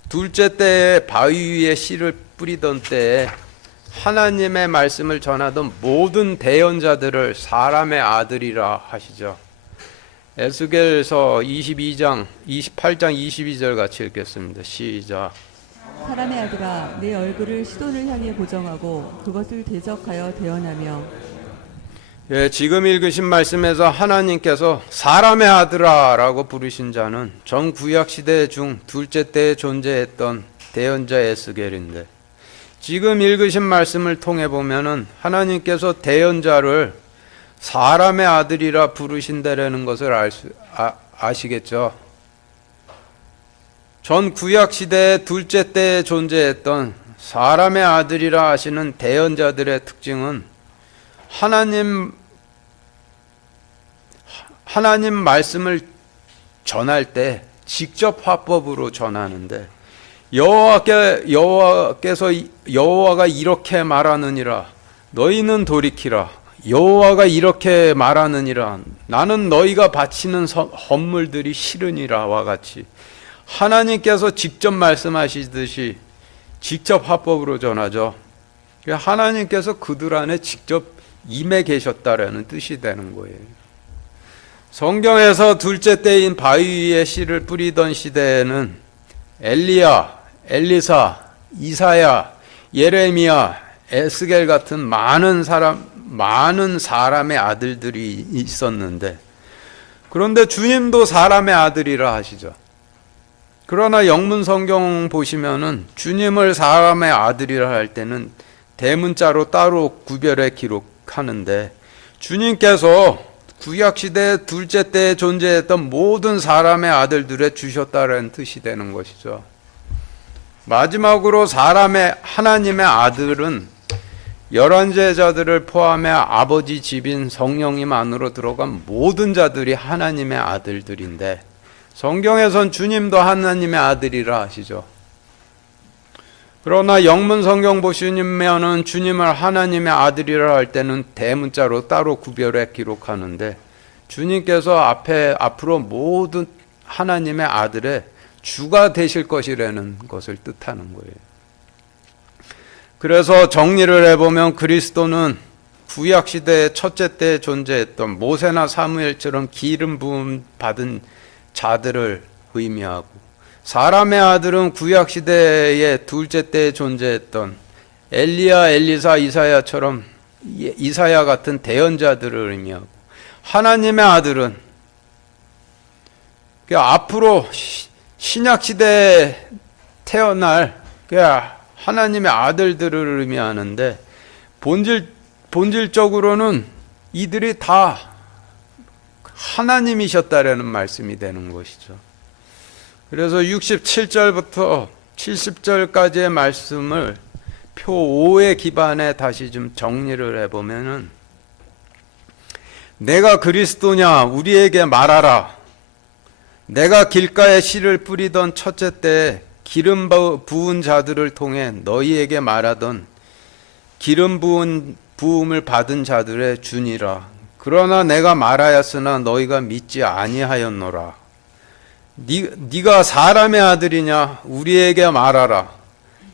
둘째 때에 바위 위에 씨를 뿌리던 때에 하나님의 말씀을 전하던 모든 대언자들을 사람의 아들이라 하시죠. 에스겔서 28장 22절 같이 읽겠습니다. 시작. 사람의 아들아 내 얼굴을 시돈을 향해 고정하고 그것을 대적하여 대언하며. 예, 지금 읽으신 말씀에서 하나님께서 사람의 아들아라고 부르신 자는 전 구약 시대 중 둘째 때에 존재했던 대언자 에스겔인데, 지금 읽으신 말씀을 통해 보면은 하나님께서 대언자를 사람의 아들이라 부르신다라는 것을 아시겠죠? 전 구약 시대의 둘째 때에 존재했던 사람의 아들이라 하시는 대언자들의 특징은 하나님 말씀을 전할 때 직접 화법으로 전하는데, 여호와가 이렇게 말하느니라 너희는 돌이키라. 여호와가 이렇게 말하느니라 나는 너희가 바치는 헌물들이 싫으니라와 같이 하나님께서 직접 말씀하시듯이 직접 화법으로 전하죠. 하나님께서 그들 안에 직접 임해 계셨다라는 뜻이 되는 거예요. 성경에서 둘째 때인 바위 위에 씨를 뿌리던 시대에는 엘리야, 엘리사, 이사야, 예레미야, 에스겔 같은 많은 사람의 아들들이 있었는데, 그런데 주님도 사람의 아들이라 하시죠. 그러나 영문 성경 보시면은 주님을 사람의 아들이라 할 때는 대문자로 따로 구별해 기록하는데, 주님께서 구약시대 둘째 때에 존재했던 모든 사람의 아들들에 주셨다는 뜻이 되는 것이죠. 마지막으로 하나님의 아들은 열한 제자들을 포함해 아버지 집인 성령님 안으로 들어간 모든 자들이 하나님의 아들들인데, 성경에선 주님도 하나님의 아들이라 하시죠. 그러나 영문 성경 보시면은 주님을 하나님의 아들이라 할 때는 대문자로 따로 구별해 기록하는데, 주님께서 앞으로 모든 하나님의 아들의 주가 되실 것이라는 것을 뜻하는 거예요. 그래서 정리를 해보면 그리스도는 구약시대의 첫째 때에 존재했던 모세나 사무엘처럼 기름 부음 받은 자들을 의미하고, 사람의 아들은 구약시대의 둘째 때에 존재했던 엘리야, 엘리사, 이사야처럼 이사야 같은 대언자들을 의미하고, 하나님의 아들은 앞으로 신약 시대에 태어날 하나님의 아들들을 의미하는데 본질적으로는 이들이 다 하나님이셨다라는 말씀이 되는 것이죠. 그래서 67절부터 70절까지의 말씀을 표 5의 기반에 다시 좀 정리를 해보면은, 내가 그리스도냐 우리에게 말하라. 내가 길가에 씨를 뿌리던 첫째 때에 기름 부은 자들을 통해 너희에게 말하던 기름 부음을 받은 자들의 주니라. 그러나 내가 말하였으나 너희가 믿지 아니하였노라. 네가 사람의 아들이냐 우리에게 말하라.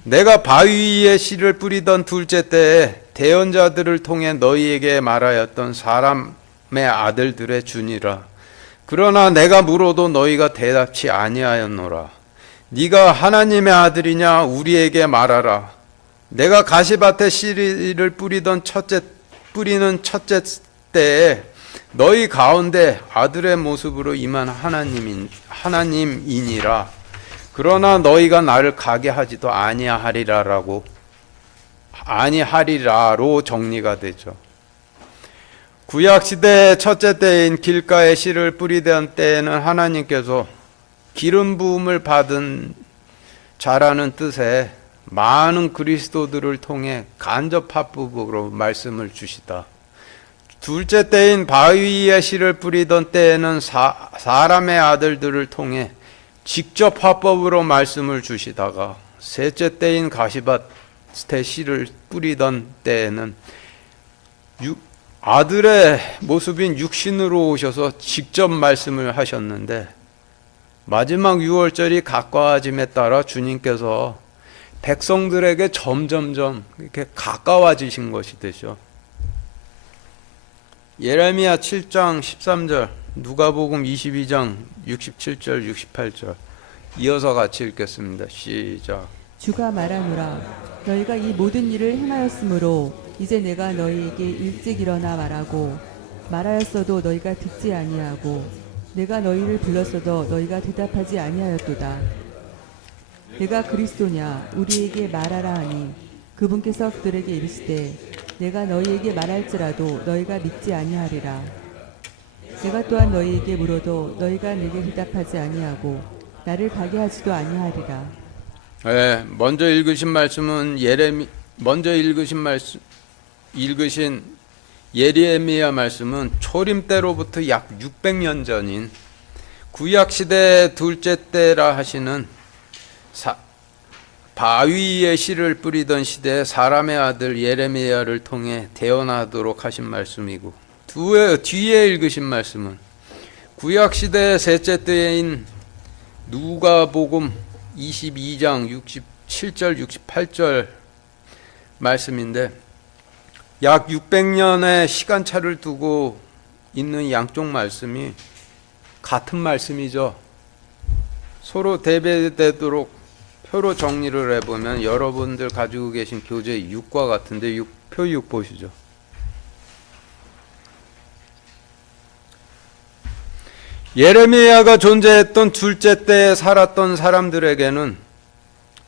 내가 바위 위에 씨를 뿌리던 둘째 때에 대언자들을 통해 너희에게 말하였던 사람의 아들들의 주니라. 그러나 내가 물어도 너희가 대답치 아니하였노라. 네가 하나님의 아들이냐 우리에게 말하라. 내가 가시밭에 씨를 뿌리는 첫째 때에 너희 가운데 아들의 모습으로 임한 하나님이니라. 그러나 너희가 나를 가게 하지도 아니하리라로 정리가 되죠. 구약시대의 첫째 때인 길가에 씨를 뿌리던 때에는 하나님께서 기름 부음을 받은 자라는 뜻의 많은 그리스도들을 통해 간접 합법으로 말씀을 주시다. 둘째 때인 바위 위에 씨를 뿌리던 때에는 사람의 아들들을 통해 직접 합법으로 말씀을 주시다가, 셋째 때인 가시밭에 씨를 뿌리던 때에는 아들의 모습인 육신으로 오셔서 직접 말씀을 하셨는데, 마지막 6월절이 가까워짐에 따라 주님께서 백성들에게 점점점 이렇게 가까워지신 것이 되죠. 예레미야 7장 13절, 누가복음 22장 67절 68절 이어서 같이 읽겠습니다. 시작. 주가 말하노라. 너희가 이 모든 일을 행하였으므로 이제 내가 너희에게 일찍 일어나 말하였어도 너희가 듣지 아니하고 내가 너희를 불렀어도 너희가 대답하지 아니하였도다. 내가 그리스도냐 우리에게 말하라 하니 그분께서 그들에게 이르시되 내가 너희에게 말할지라도 너희가 믿지 아니하리라. 내가 또한 너희에게 물어도 너희가 내게 대답하지 아니하고 나를 가게 하지도 아니하리라. 네, 먼저 읽으신 말씀은 읽으신 예레미야 말씀은 초림 때로부터 약 600년 전인 구약 시대 둘째 때라 하시는 바위 위에 씨를 뿌리던 시대에 사람의 아들 예레미야를 통해 대언하도록 하신 말씀이고, 뒤에 읽으신 말씀은 구약 시대의 셋째 때인 누가복음 22장 67절 68절 말씀인데, 약 600년의 시간차를 두고 있는 양쪽 말씀이 같은 말씀이죠. 서로 대비되도록 표로 정리를 해보면 여러분들 가지고 계신 교재 6과 같은데 표 6 보시죠. 예레미야가 존재했던 둘째 때에 살았던 사람들에게는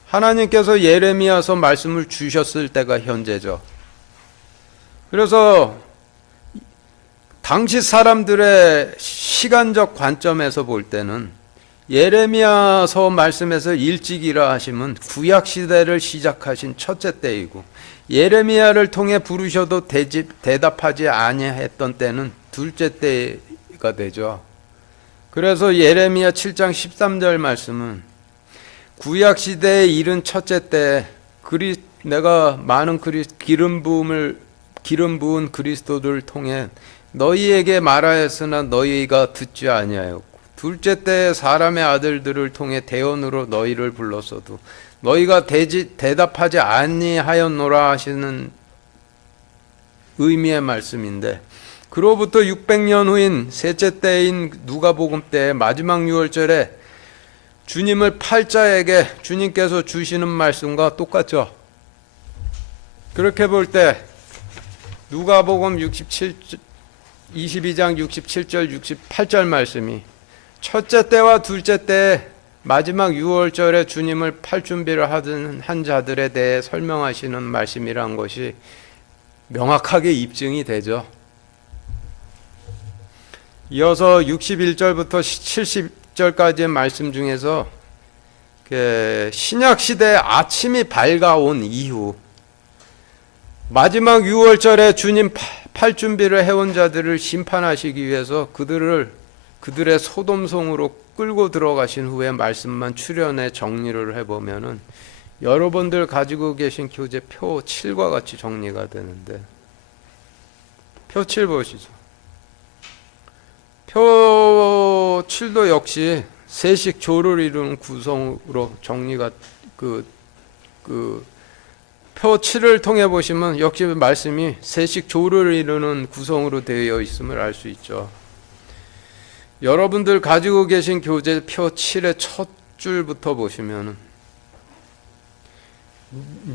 하나님께서 예레미야서 말씀을 주셨을 때가 현재죠. 그래서 당시 사람들의 시간적 관점에서 볼 때는 예레미야서 말씀에서 일찍이라 하심은 구약 시대를 시작하신 첫째 때이고, 예레미야를 통해 부르셔도 대답하지 아니했던 때는 둘째 때가 되죠. 그래서 예레미야 7장 13절 말씀은 구약 시대에 이른 첫째 때 내가 많은 기름 부은 그리스도들을 통해 너희에게 말하였으나 너희가 듣지 아니하였고, 둘째 때에 사람의 아들들을 통해 대언으로 너희를 불렀어도 너희가 대답하지 아니하였노라 하시는 의미의 말씀인데, 그로부터 600년 후인 셋째 때인 누가복음 때 마지막 6월절에 주님을 팔자에게 주님께서 주시는 말씀과 똑같죠. 그렇게 볼 때 누가복음 22장 67절 68절 말씀이 첫째 때와 둘째 때 마지막 유월절에 주님을 팔 준비를 하던 한 자들에 대해 설명하시는 말씀이란 것이 명확하게 입증이 되죠. 이어서 61절부터 70절까지의 말씀 중에서 신약시대 아침이 밝아온 이후 마지막 유월절에 주님 팔 준비를 해온 자들을 심판하시기 위해서 그들의 소돔성으로 끌고 들어가신 후에 말씀만 추려내 정리를 해보면은 여러분들 가지고 계신 교재 표 7과 같이 정리가 되는데, 표 7 보시죠. 표 7도 역시 세식 조를 이루는 구성으로 정리가 표 7을 통해 보시면 역시 말씀이 세식 조를 이루는 구성으로 되어 있음을 알 수 있죠. 여러분들 가지고 계신 교재 표 7의 첫 줄부터 보시면은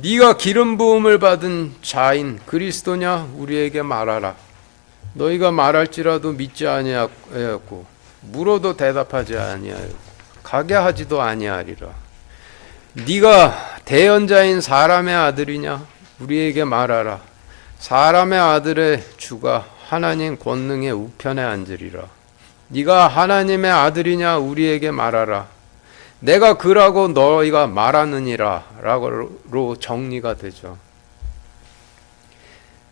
네가 기름 부음을 받은 자인 그리스도냐 우리에게 말하라. 너희가 말할지라도 믿지 아니하였고 물어도 대답하지 아니하였고 가게 하지도 아니하리라. 네가 대언자인 사람의 아들이냐 우리에게 말하라. 사람의 아들의 주가 하나님 권능의 우편에 앉으리라. 네가 하나님의 아들이냐 우리에게 말하라. 내가 그라고 너희가 말하느니라 라고 정리가 되죠.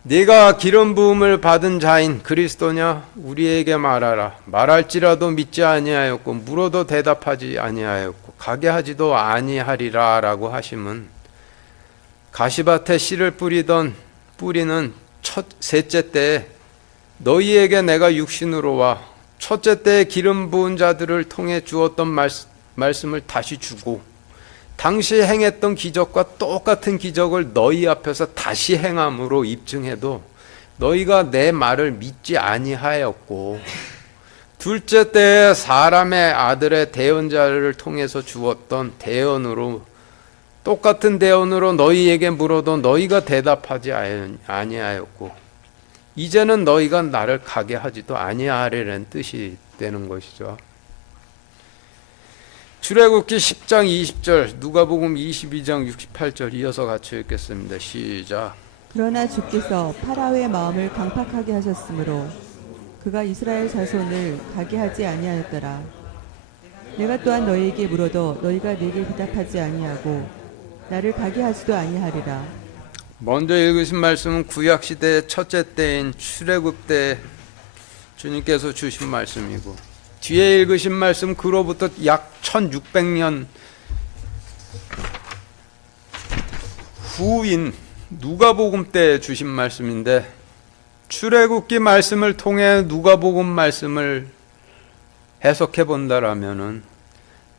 네가 기름 부음을 받은 자인 그리스도냐 우리에게 말하라. 말할지라도 믿지 아니하였고 물어도 대답하지 아니하였고 가게 하지도 아니하리라 라고 하심은 가시밭에 씨를 뿌리는 셋째 때에 너희에게 내가 육신으로 와 첫째 때에 기름 부은 자들을 통해 주었던 말씀을 다시 주고 당시 행했던 기적과 똑같은 기적을 너희 앞에서 다시 행함으로 입증해도 너희가 내 말을 믿지 아니하였고 둘째 때에 사람의 아들의 대언자를 통해서 주었던 대언으로 똑같은 대언으로 너희에게 물어도 너희가 대답하지 아니하였고 이제는 너희가 나를 가게 하지도 아니하리라는 뜻이 되는 것이죠. 출애굽기 10장 20절, 누가복음 22장 68절 이어서 같이 읽겠습니다. 시작. 그러나 주께서 파라오의 마음을 강팍하게 하셨으므로 그가 이스라엘 자손을 가게 하지 아니하였더라. 내가 또한 너희에게 물어도 너희가 내게 대답하지 아니하고 나를 가게 하지도 아니하리라. 먼저 읽으신 말씀은 구약시대의 첫째 때인 출애굽 때 주님께서 주신 말씀이고 뒤에 읽으신 말씀 그로부터 약 1600년 후인 누가복음 때 주신 말씀인데 출애굽기 말씀을 통해 누가복음 말씀을 해석해 본다라면은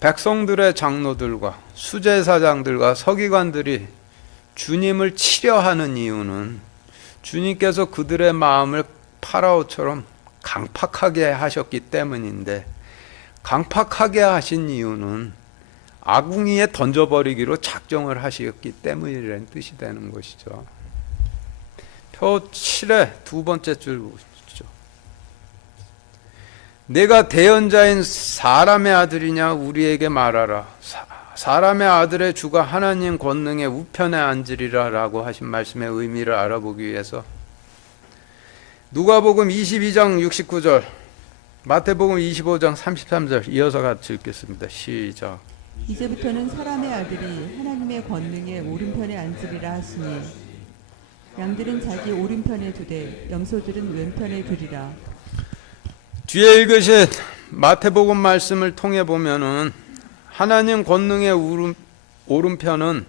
백성들의 장로들과 수제사장들과 서기관들이 주님을 치려하는 이유는 주님께서 그들의 마음을 파라오처럼 강팍하게 하셨기 때문인데 강팍하게 하신 이유는 아궁이에 던져버리기로 작정을 하셨기 때문이라는 뜻이 되는 것이죠. 표 7의 두 번째 줄 보시죠. 내가 대언자인 사람의 아들이냐 우리에게 말하라. 사람의 아들의 주가 하나님 권능의 우편에 앉으리라 라고 하신 말씀의 의미를 알아보기 위해서 누가복음 22장 69절, 마태복음 25장 33절 이어서 같이 읽겠습니다. 시작. 이제부터는 사람의 아들이 하나님의 권능의 오른편에 앉으리라 하시니 양들은 자기 오른편에 두되 염소들은 왼편에 두리라. 뒤에 읽으신 마태복음 말씀을 통해 보면은 하나님 권능의 오른편은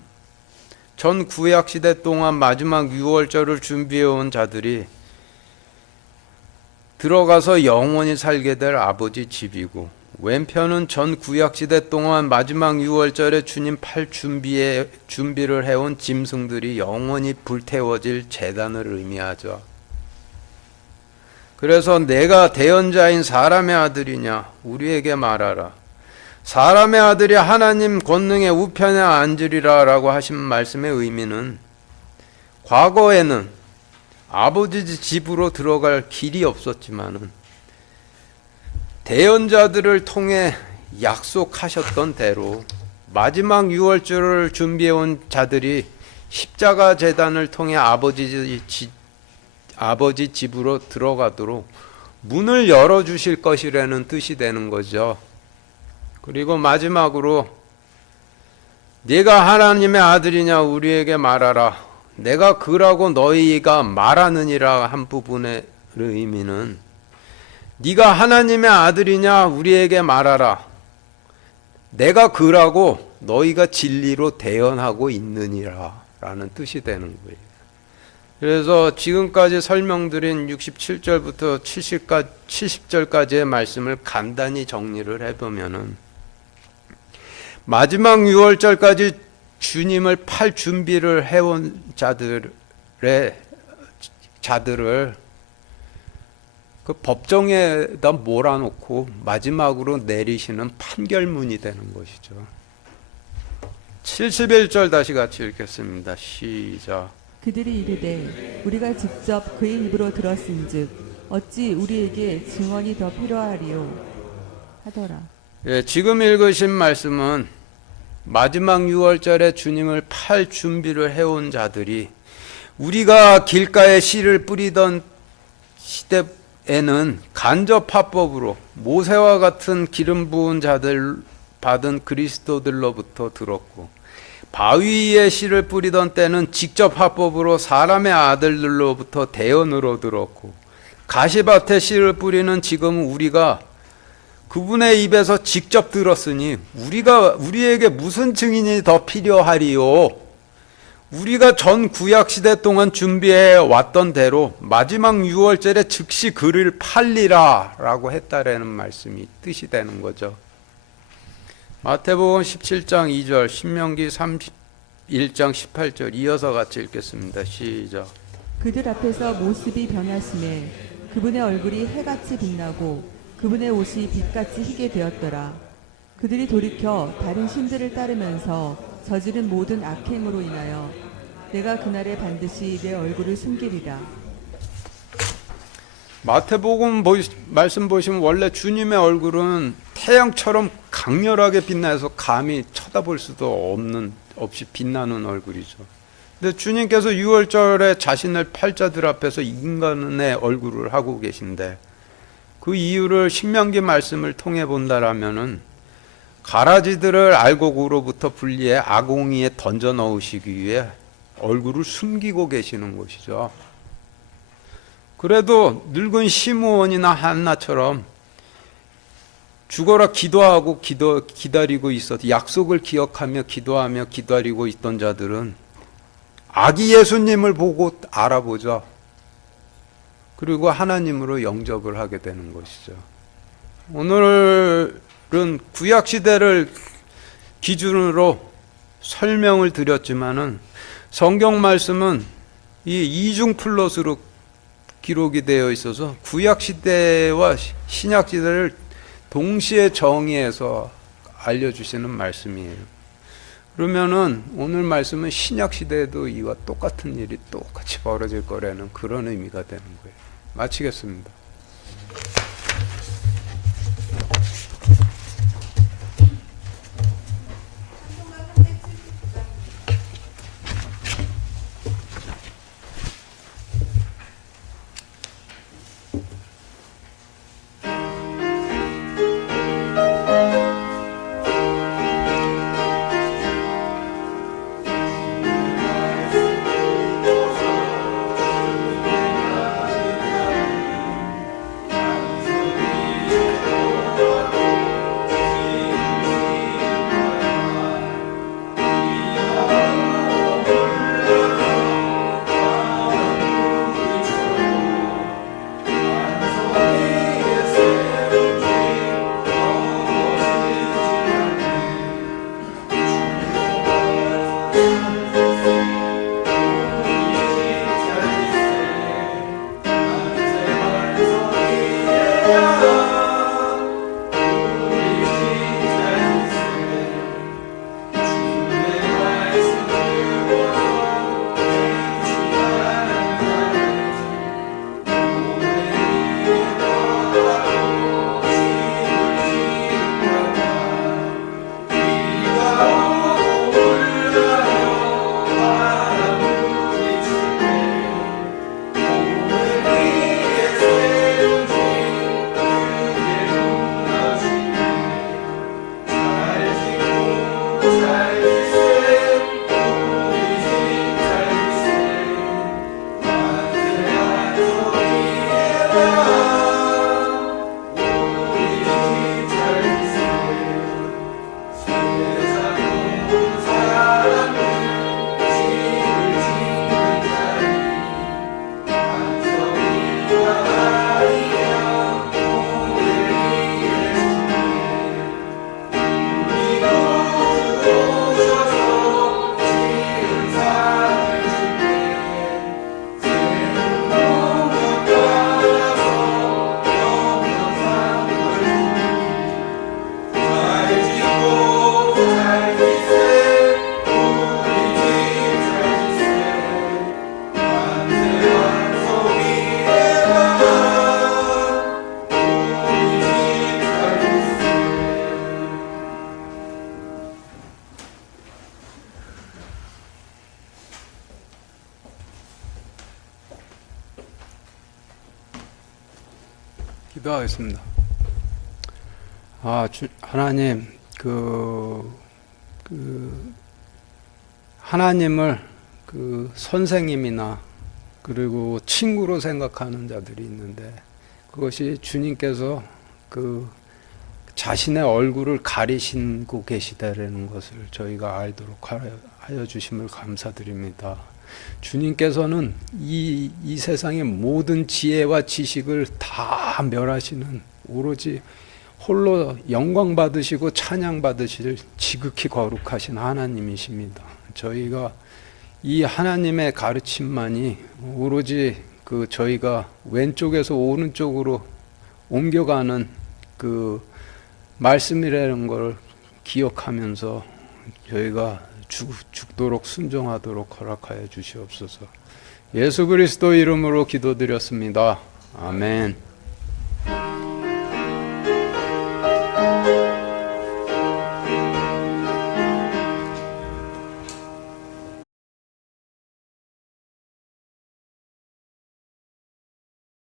전 구약 시대 동안 마지막 유월절을 준비해 온 자들이 들어가서 영원히 살게 될 아버지 집이고 왼편은 전 구약 시대 동안 마지막 유월절에 주님 팔 준비를 해온 짐승들이 영원히 불태워질 제단을 의미하죠. 그래서 내가 대언자인 사람의 아들이냐 우리에게 말하라. 사람의 아들이 하나님 권능의 우편에 앉으리라 라고 하신 말씀의 의미는 과거에는 아버지 집으로 들어갈 길이 없었지만은 대언자들을 통해 약속하셨던 대로 마지막 유월절을 준비해온 자들이 십자가 제단을 통해 아버지 집으로 들어가도록 문을 열어주실 것이라는 뜻이 되는 거죠. 그리고 마지막으로 네가 하나님의 아들이냐 우리에게 말하라. 내가 그라고 너희가 말하느니라 한 부분의 의미는 네가 하나님의 아들이냐 우리에게 말하라. 내가 그라고 너희가 진리로 대언하고 있느니라 라는 뜻이 되는 거예요. 그래서 지금까지 설명드린 67절부터 70절까지의 말씀을 간단히 정리를 해보면은 마지막 유월절까지 주님을 팔 준비를 해온 자들을 그 법정에다 몰아놓고 마지막으로 내리시는 판결문이 되는 것이죠. 71절 다시 같이 읽겠습니다. 시작. 그들이 이르되 우리가 직접 그의 입으로 들었은즉 어찌 우리에게 증언이 더 필요하리요 하더라. 예, 지금 읽으신 말씀은 마지막 유월절에 주님을 팔 준비를 해온 자들이 우리가 길가에 씨를 뿌리던 시대에는 간접화법으로 모세와 같은 기름 부은 자들 받은 그리스도들로부터 들었고 바위에 씨를 뿌리던 때는 직접 화법으로 사람의 아들들로부터 대언으로 들었고 가시밭에 씨를 뿌리는 지금 우리가 그분의 입에서 직접 들었으니 우리에게 무슨 증인이 더 필요하리요? 우리가 전 구약 시대 동안 준비해 왔던 대로 마지막 유월절에 즉시 그를 팔리라라고 했다라는 말씀이 뜻이 되는 거죠. 마태복음 17장 2절, 신명기 31장 18절 이어서 같이 읽겠습니다. 시작. 그들 앞에서 모습이 변하심에 그분의 얼굴이 해같이 빛나고 그분의 옷이 빛같이 희게 되었더라. 그들이 돌이켜 다른 신들을 따르면서 저지른 모든 악행으로 인하여 내가 그날에 반드시 내 얼굴을 숨기리라. 마태복음 말씀 보시면 원래 주님의 얼굴은 태양처럼 강렬하게 빛나서 감히 쳐다볼 수도 없이 빛나는 얼굴이죠. 근데 주님께서 유월절에 자신을 팔자들 앞에서 인간의 얼굴을 하고 계신데 그 이유를 신명기 말씀을 통해 본다라면은 가라지들을 알곡으로부터 분리해 아궁이에 던져 넣으시기 위해 얼굴을 숨기고 계시는 것이죠. 그래도 늙은 시므온이나 한나처럼 죽어라 기도하고 기다리고 있었 약속을 기억하며 기도하며 기다리고 있던 자들은 아기 예수님을 보고 알아보죠. 그리고 하나님으로 영접을 하게 되는 것이죠. 오늘은 구약 시대를 기준으로 설명을 드렸지만은 성경 말씀은 이 이중 플롯으로 기록이 되어 있어서 구약 시대와 신약 시대를 동시에 정의해서 알려주시는 말씀이에요. 그러면은 오늘 말씀은 신약 시대에도 이와 똑같은 일이 똑같이 벌어질 거라는 그런 의미가 되는 거예요. 마치겠습니다. 기도하겠습니다. 하나님, 하나님을 선생님이나 그리고 친구로 생각하는 자들이 있는데, 그것이 주님께서 자신의 얼굴을 가리시고 계시다라는 것을 저희가 알도록 하여 주심을 감사드립니다. 주님께서는 이 세상의 모든 지혜와 지식을 다 멸하시는, 오로지 홀로 영광 받으시고 찬양 받으실 지극히 거룩하신 하나님이십니다. 저희가 이 하나님의 가르침만이 오로지 저희가 왼쪽에서 오른쪽으로 옮겨가는 말씀이라는 걸 기억하면서 저희가 죽도록 순종하도록 허락하여 주시옵소서. 예수 그리스도 이름으로 기도드렸습니다. 아멘.